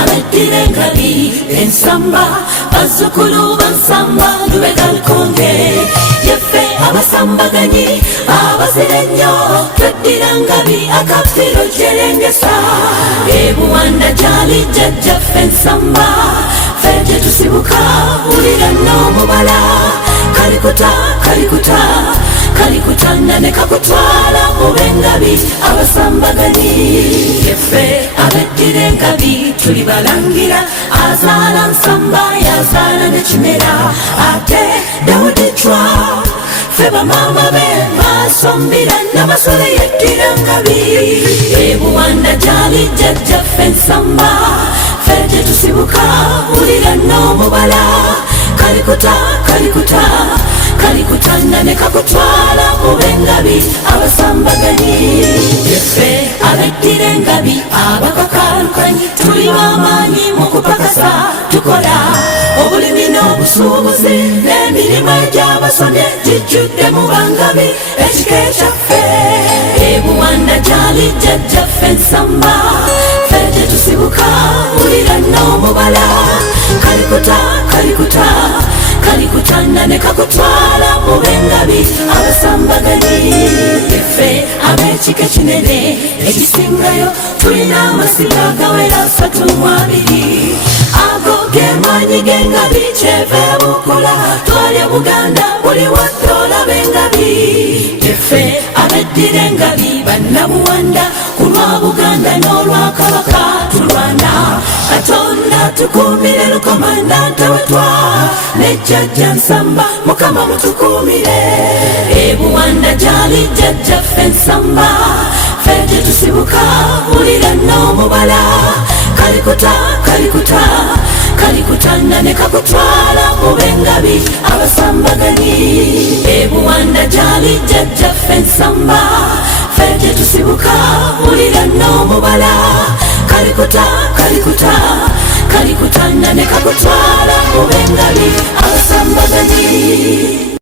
abeddira engabi ensamba bazzukulu bansamba lubega lukonge yaffe abasambaganyi abazira ennyo tweddira ngabi akafiro kyerengesa ebuwanda gyali jjajjaffe ensamba ffe gye tusibuka wulira n'omubala kalikuta kalikuta kalikutanda ne kakutwala mube engabi abasambaganyi yaffe abeddira engabi tuli balangira azaala nsamba yazaala ne kimera ate dawudi cwa ffe bamaama be basombira namasole yeddira ngabi ebuwanda gyali jjajjaffe ensamba ffe gye tusibuka wulira n'omubala kalikuta kalikuta kalikutanda ne kakutwala mube engabi abasambaganyi yaffe abeddira engabi abakakalukanyi tuli b'amaanyi mu kupakasa tukola obulimi n'obusuubuzi n'emirimu egy'abasomye gijjudde mu bangabi ekika ekyaffe ebuwanda gyali jjajjaffe ensamba ffe gye tusibuka wulira n'omubala kalikuta kalikuta kalikutanda ne kakutwala mube engabi abasambaganyi yaffe ab'ekika ekinene ekisingayo tulina amasiga agawera 32 ago ge maanyi g'engabi kyeve bukula twalya buganda buli wadde olaba engabi yaffe abeddira engabi bannabuwanda ku lwa buganda n'olwa kabaka tulwana katonda tukuumire lukomandante wetwa nejjajja nsamba mukama mutukuumire ebuwanda gyali jjajjaffe ensamba ffe gye tusibuka wulira n'omubala kalikuta kalikuta kalikutanda ne kakutwala mube engabi abasambaganyi ebuwanda gyali jjajjaffe ensamba ffe gye tusibuka wulira n'omubala kalikuta kalikuta kalikutanda ne kakutwala mube engabi abasambaganyi